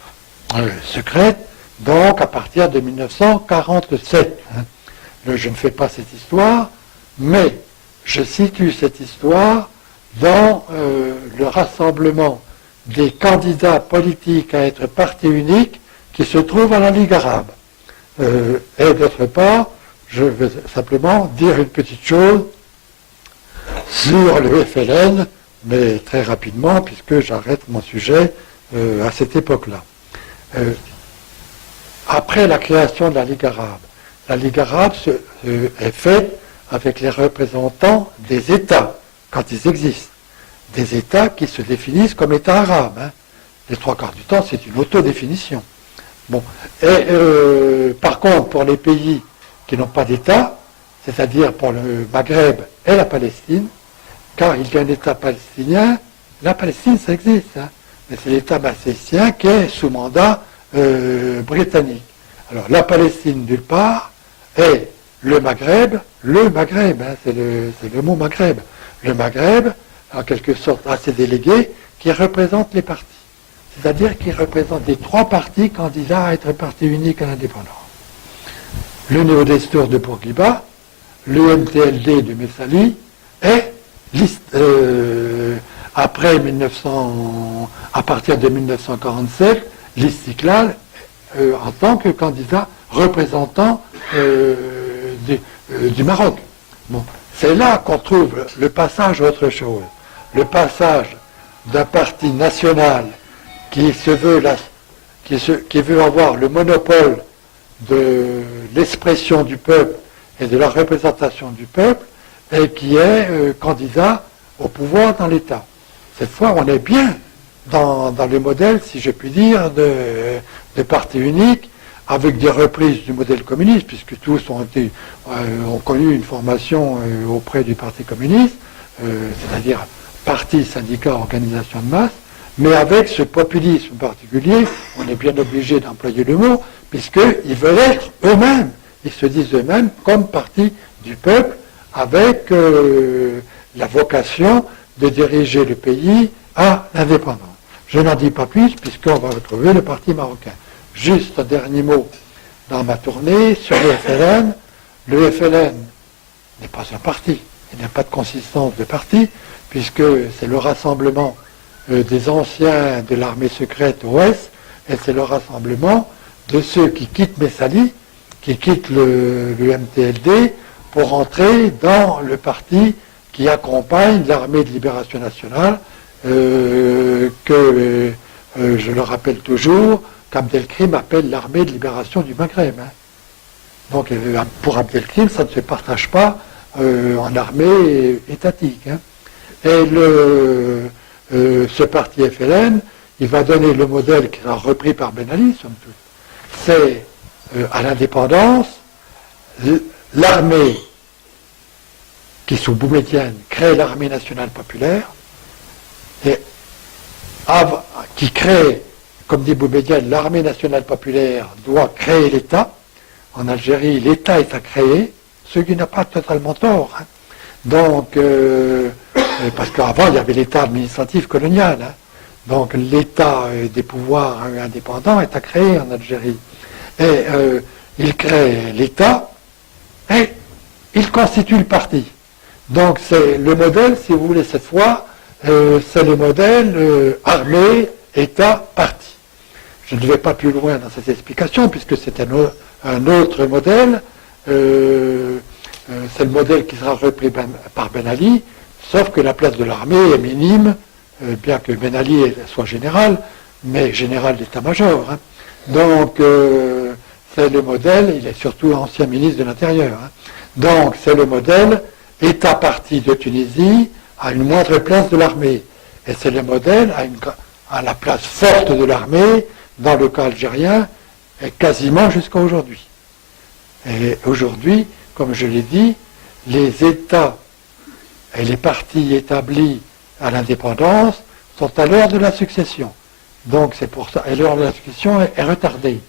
secrète, donc à partir de 1947. Je ne fais pas cette histoire, mais je situe cette histoire dans le rassemblement des candidats politiques à être parti unique qui se trouvent à la Ligue arabe. Et d'autre part, je vais simplement dire une petite chose sur le FLN, mais très rapidement, puisque j'arrête mon sujet à cette époque-là. Après la création de la Ligue arabe est faite avec les représentants des États, quand ils existent. Des États qui se définissent comme États arabes. Hein. Les trois quarts du temps, c'est une autodéfinition. Bon. Et par contre, pour les pays qui n'ont pas d'État, c'est-à-dire pour le Maghreb et la Palestine, quand il y a un État palestinien, la Palestine, ça existe, hein, mais c'est l'État palestinien qui est sous mandat britannique. Alors, la Palestine, d'une part, et le Maghreb, hein, c'est le mot Maghreb. Le Maghreb, en quelque sorte, a ses délégués qui représentent les partis. C'est-à-dire qui représentent les trois partis candidats à être parti unique à l'indépendance. Le Néo-Destour de Bourguiba, le MTLD de Messali et après à partir de 1947, l'Istiklal en tant que candidat représentant du Maroc. Bon, c'est là qu'on trouve le passage à autre chose. Le passage d'un parti national qui veut avoir le monopole de l'expression du peuple et de la représentation du peuple et qui est candidat au pouvoir dans l'État. Cette fois, on est bien dans le modèle, si je puis dire, de parti unique, avec des reprises du modèle communiste, puisque tous ont connu une formation auprès du Parti communiste, c'est-à-dire parti, syndicat, organisation de masse, mais avec ce populisme particulier, on est bien obligé d'employer le mot, puisqu'ils veulent être eux-mêmes, ils se disent eux-mêmes comme parti du peuple, avec la vocation de diriger le pays à l'indépendance. Je n'en dis pas plus, puisqu'on va retrouver le parti marocain. Juste un dernier mot dans ma tournée sur le FLN. Le FLN n'est pas un parti, il n'y a pas de consistance de parti, puisque c'est le rassemblement des anciens de l'armée secrète OS, et c'est le rassemblement de ceux qui quittent Messali, qui quittent le MTLD, pour entrer dans le parti qui accompagne l'armée de libération nationale, que, je le rappelle toujours, qu'Abdelkrim appelle l'armée de libération du Maghreb. Hein. Donc pour Abdelkrim, ça ne se partage pas en armée étatique. Hein. Et ce parti FLN, il va donner le modèle qui sera repris par Ben Ali, somme toute. C'est à l'indépendance, l'armée qui, sous Boumedienne, crée l'armée nationale populaire, et qui crée, comme dit Boumedienne, l'armée nationale populaire doit créer l'État. En Algérie, l'État est à créer, ce qui n'a pas totalement tort. Hein. Donc, parce qu'avant, il y avait l'État administratif colonial. Hein. Donc, l'État des pouvoirs indépendants est à créer en Algérie. Et il crée l'État et il constitue le parti. Donc, c'est le modèle, si vous voulez, cette fois, c'est le modèle armée, État, parti. Je ne vais pas plus loin dans cette explication, puisque c'est un autre modèle. C'est le modèle qui sera repris par Ben Ali, sauf que la place de l'armée est minime, bien que Ben Ali soit général, mais général d'état-major. Hein. Donc, c'est le modèle, il est surtout ancien ministre de l'Intérieur. Hein. Donc, c'est le modèle État-parti de Tunisie à une moindre place de l'armée. Et c'est le modèle à la place forte de l'armée, dans le cas algérien, et quasiment jusqu'à aujourd'hui. Et aujourd'hui, comme je l'ai dit, les États et les partis établis à l'indépendance sont à l'heure de la succession. Donc c'est pour ça, et l'heure de la succession est retardée.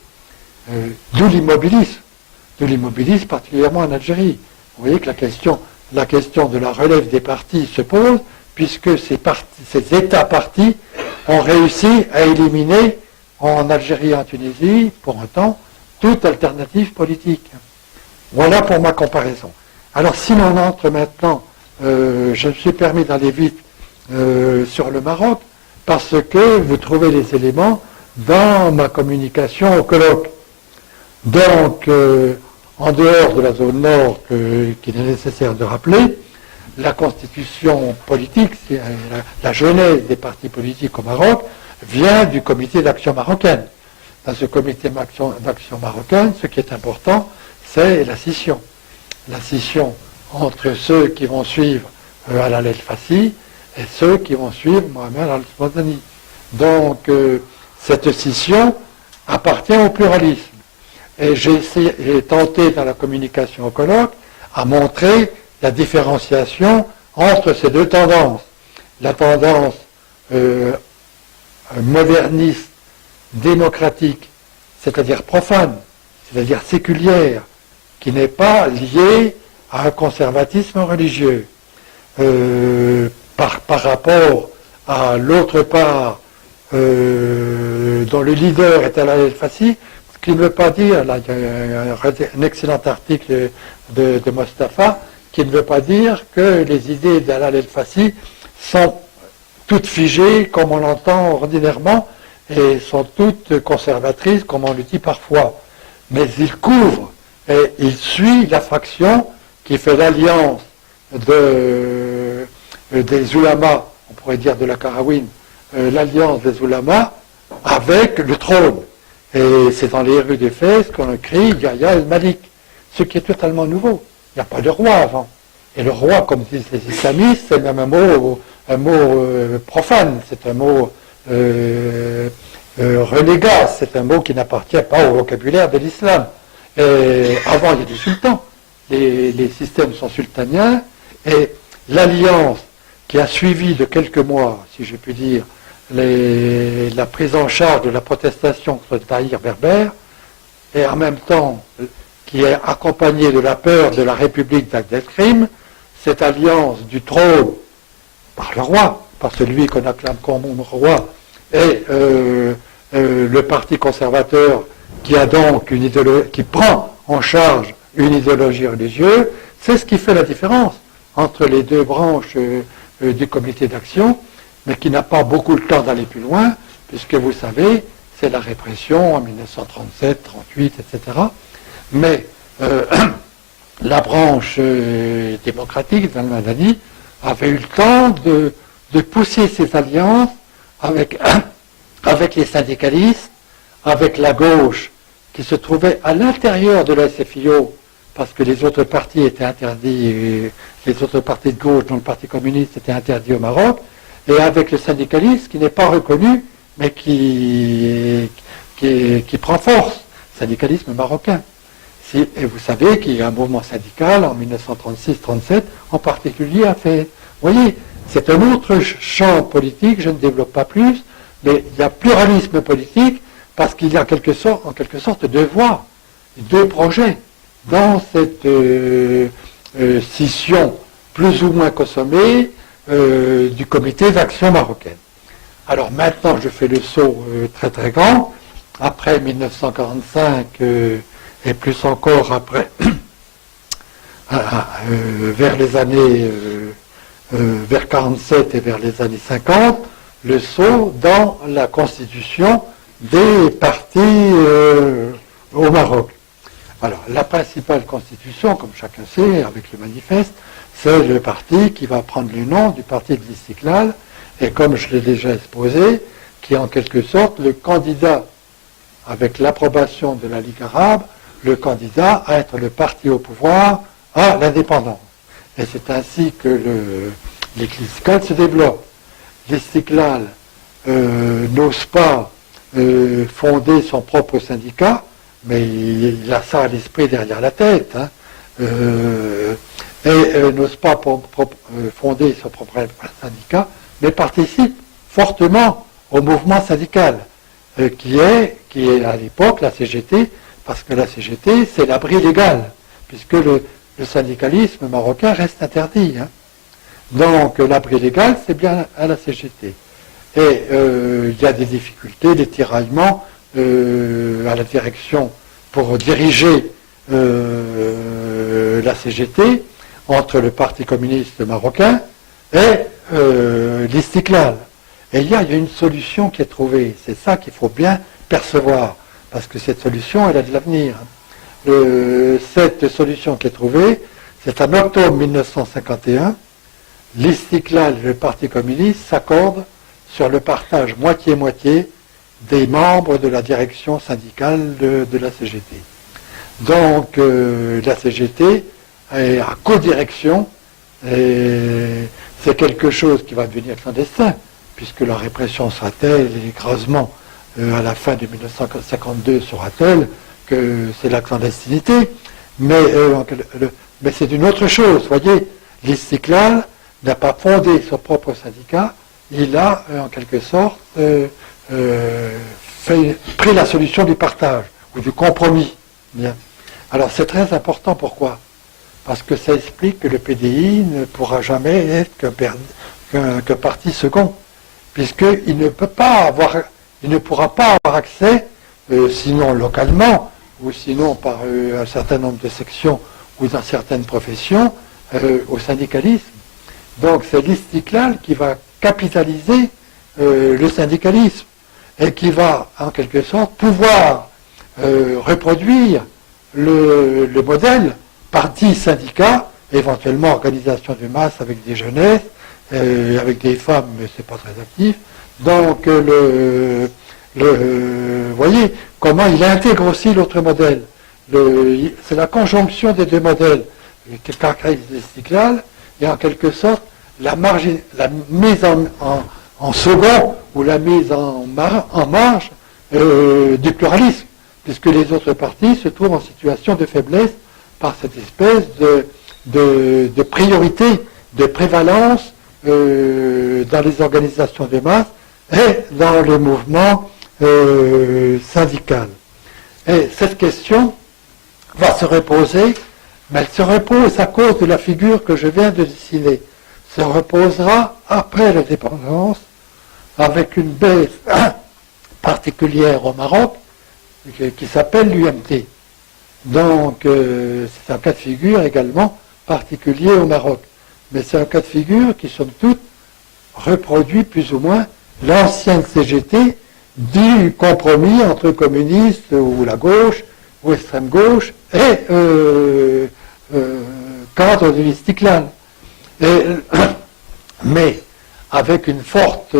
D'où l'immobilisme particulièrement en Algérie. Vous voyez que la question de la relève des partis se pose, puisque ces États-partis ont réussi à éliminer en Algérie et en Tunisie, pour un temps, toute alternative politique. Voilà pour ma comparaison. Alors si l'on entre maintenant je me suis permis d'aller vite sur le Maroc parce que vous trouvez les éléments dans ma communication au colloque. Donc, en dehors de la zone nord qu'il est nécessaire de rappeler, la constitution politique, la genèse des partis politiques au Maroc, vient du comité d'action marocaine. Dans ce comité d'action marocaine, ce qui est important, c'est la scission. La scission entre ceux qui vont suivre Alal El-Fassi et ceux qui vont suivre Mohamed Al-Swadani. Donc, cette scission appartient au pluralisme. Et j'ai tenté dans la communication au colloque à montrer la différenciation entre ces deux tendances. La tendance moderniste, démocratique, c'est-à-dire profane, c'est-à-dire séculière, qui n'est pas liée à un conservatisme religieux. Par rapport à l'autre part, dont le leader est Alal El-Fassi, ce qui ne veut pas dire, là il y a un excellent article de Mostafa, qui ne veut pas dire que les idées d'Alal El-Fassi sont toutes figées comme on l'entend ordinairement et sont toutes conservatrices comme on le dit parfois. Mais il couvre et il suit la faction qui fait l'alliance des oulémas, on pourrait dire de la Karawin, l'alliance des oulémas avec le trône. Et c'est dans les rues d'Éphèse qu'on écrit Yahya el-Malik, ce qui est totalement nouveau. Il n'y a pas de roi avant. Et le roi, comme disent les islamistes, c'est même un mot profane, c'est un mot renégat, c'est un mot qui n'appartient pas au vocabulaire de l'islam. Et avant, il y a des sultans. Les systèmes sont sultaniens, et l'alliance qui a suivi de quelques mois, si je puis dire, la prise en charge de la protestation contre le Tahrir berbère, et en même temps qui est accompagnée de la peur de la République d'Abdelkrim, cette alliance du trône par le roi, par celui qu'on acclame comme roi, et le parti conservateur qui a donc qui prend en charge une idéologie religieuse, c'est ce qui fait la différence entre les deux branches du comité d'action, mais qui n'a pas beaucoup le temps d'aller plus loin, puisque vous savez, c'est la répression en 1937, 38, etc. Mais la branche démocratique d'Al-Madani avait eu le temps de pousser ses alliances avec les syndicalistes, avec la gauche qui se trouvait à l'intérieur de la SFIO, parce que les autres partis étaient interdits, les autres partis de gauche, dont le Parti communiste, étaient interdits au Maroc, et avec le syndicalisme qui n'est pas reconnu, mais qui prend force, syndicalisme marocain. Et vous savez qu'il y a un mouvement syndical en 1936-37, en particulier a fait. Vous voyez, c'est un autre champ politique, je ne développe pas plus, mais il y a pluralisme politique parce qu'il y a en quelque sorte deux voies, deux projets dans cette scission plus ou moins consommée du comité d'action marocaine. Alors maintenant, je fais le saut très très grand. Après 1945, et plus encore après, vers les années, vers 47 et vers les années 50, le saut dans la constitution des partis au Maroc. Alors, la principale constitution, comme chacun sait, avec le manifeste, c'est le parti qui va prendre le nom du parti de l'Istiklal, et comme je l'ai déjà exposé, qui est en quelque sorte le candidat, avec l'approbation de la Ligue arabe, le candidat à être le parti au pouvoir à l'indépendance. Et c'est ainsi que l'Istiklal se développe. L'Istiklal n'ose pas fonder son propre syndicat, mais il a ça à l'esprit derrière la tête, hein, et n'ose pas fonder son propre syndicat, mais participe fortement au mouvement syndical, qui est à l'époque la CGT, parce que la CGT, c'est l'abri légal, puisque le syndicalisme marocain reste interdit. Hein. Donc l'abri légal, c'est bien à la CGT. Et il y a des difficultés, des tiraillements à la direction pour diriger la CGT, entre le Parti communiste marocain et l'Istiklal. Et il y a une solution qui est trouvée. C'est ça qu'il faut bien percevoir, parce que cette solution, elle a de l'avenir. Cette solution qui est trouvée, c'est en octobre 1951, l'Istiklal et le Parti communiste s'accordent sur le partage moitié-moitié des membres de la direction syndicale de la CGT. Donc la CGT est à co-direction, et c'est quelque chose qui va devenir clandestin, puisque la répression sera telle, et l'écrasement à la fin de 1952 sera tel que c'est la clandestinité, mais c'est une autre chose. Voyez, l'Istiklal n'a pas fondé son propre syndicat, il a en quelque sorte pris la solution du partage ou du compromis. Bien. Alors c'est très important, pourquoi? Parce que ça explique que le PDI ne pourra jamais être qu'un parti second, puisqu'il ne pourra pas avoir accès, sinon localement, ou sinon par un certain nombre de sections ou dans certaines professions, au syndicalisme. Donc c'est l'Istiklal qui va capitaliser le syndicalisme et qui va en quelque sorte pouvoir reproduire le modèle parti-syndicat, éventuellement organisation de masse avec des jeunesses, avec des femmes, mais c'est pas très actif. Donc voyez comment il intègre aussi l'autre modèle. C'est la conjonction des deux modèles qui caractérise l'Istiklal et en quelque sorte la mise en second ou la mise en marge du pluralisme, puisque les autres partis se trouvent en situation de faiblesse par cette espèce de priorité, de prévalence dans les organisations de masse et dans le mouvement syndical. Et cette question va se reposer, mais elle se repose à cause de la figure que je viens de dessiner. Se reposera après l'indépendance, avec une baisse particulière au Maroc, qui s'appelle l'UMT. Donc, c'est un cas de figure également particulier au Maroc. Mais c'est un cas de figure qui, somme toute, reproduit plus ou moins l'ancienne CGT du compromis entre communistes ou la gauche, ou extrême gauche, et cadre de l'Istiklal. Mais avec une forte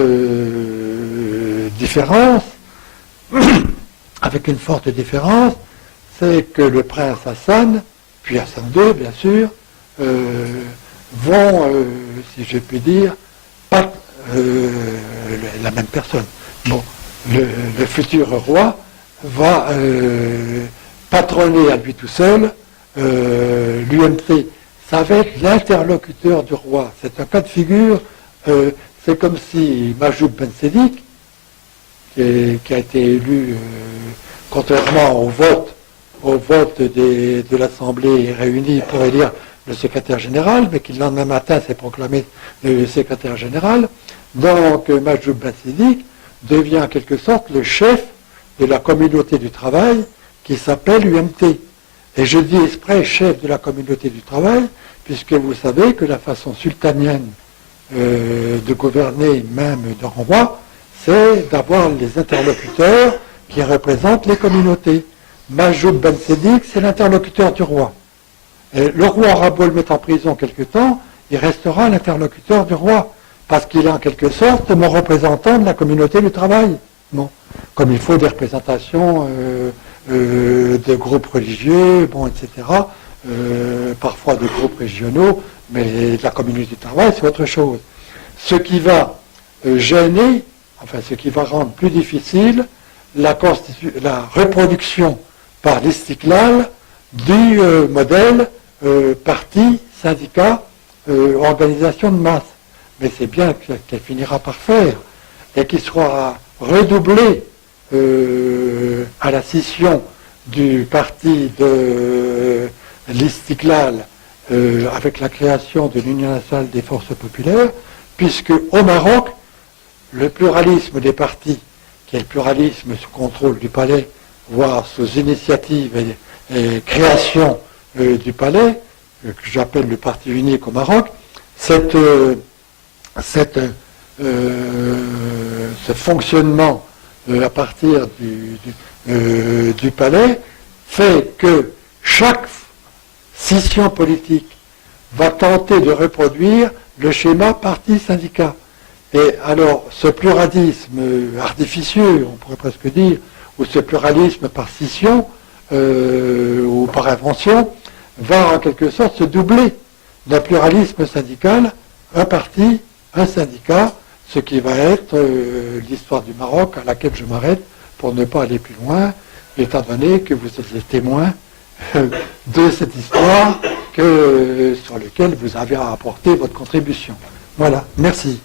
différence, c'est que le prince Hassan, puis Hassan II, bien sûr, vont, si je puis dire, pas la même personne. Bon, le futur roi va patronner à lui tout seul l'UMT. Ça va être l'interlocuteur du roi. C'est un cas de figure, c'est comme si Majoub Ben Sédik, qui a été élu contrairement au vote de l'Assemblée réunie pour élire le secrétaire général, mais qui le lendemain matin s'est proclamé le secrétaire général. Donc Majoub Ben Sédik devient en quelque sorte le chef de la communauté du travail qui s'appelle UMT. Et je dis exprès chef de la communauté du travail, puisque vous savez que la façon sultanienne de gouverner, même d'un roi, c'est d'avoir les interlocuteurs qui représentent les communautés. Majoub Ben Sédik, c'est l'interlocuteur du roi. Et le roi aura beau le mettre en prison quelque temps, il restera l'interlocuteur du roi, parce qu'il est en quelque sorte mon représentant de la communauté du travail. Bon. Comme il faut des représentations de groupes religieux, bon, etc., parfois de groupes régionaux, mais la communauté du travail, c'est autre chose. Ce qui va gêner, enfin ce qui va rendre plus difficile la reproduction par l'Istiklal du modèle parti, syndicat, organisation de masse. Mais c'est bien qu'elle finira par faire, et qu'il sera redoublé à la scission du parti de l'Istiklal avec la création de l'Union nationale des forces populaires, puisque au Maroc, le pluralisme des partis, qui est le pluralisme sous contrôle du palais, voire sous initiative et création du palais, que j'appelle le parti unique au Maroc, ce fonctionnement à partir du palais fait que chaque scission politique va tenter de reproduire le schéma parti-syndicat. Et alors, ce pluralisme artificieux, on pourrait presque dire, ou ce pluralisme par scission ou par invention, va en quelque sorte se doubler d'un pluralisme syndical, un parti, un syndicat, ce qui va être l'histoire du Maroc à laquelle je m'arrête pour ne pas aller plus loin, étant donné que vous êtes les témoins de cette histoire sur laquelle vous avez apporté votre contribution. Voilà, merci.